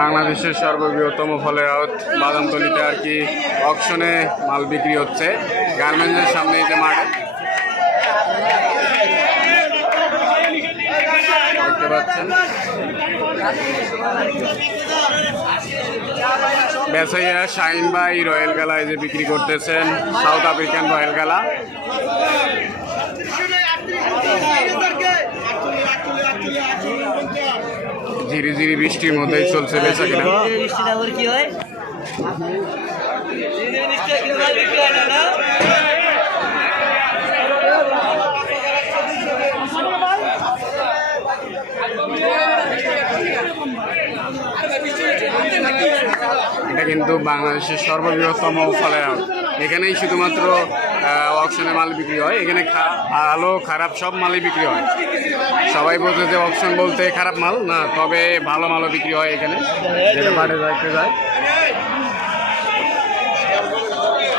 বাংলাদেশের সর্ববৃহত্তম ফলের আড়ত বাদামতলীতে আর কি অকশনে মাল বিক্রি হচ্ছে গার্মেন্টসের সামনে এই যে মাঠে দেখতে পাচ্ছেন। বেচাইয়া শাইন ভাই রয়্যাল গালা এই যে বিক্রি করতেছেন, সাউথ আফ্রিকান রয়্যাল গালা। ঝিরি ঝিরি বৃষ্টির মধ্যেই চলছে বেচা কিনা। এটা কিন্তু বাংলাদেশের সর্ববৃহত্তম ফলের আড়ত। এখানেই শুধুমাত্র অকশনে মাল বিক্রি হয়। এখানে ভালো খারাপ সব মালই বিক্রি হয়। সবাই বলতে যে অকশন বলতে খারাপ মাল না, তবে ভালো মালও বিক্রি হয় এখানে, যেটা বাড়ে যাইতে যায়।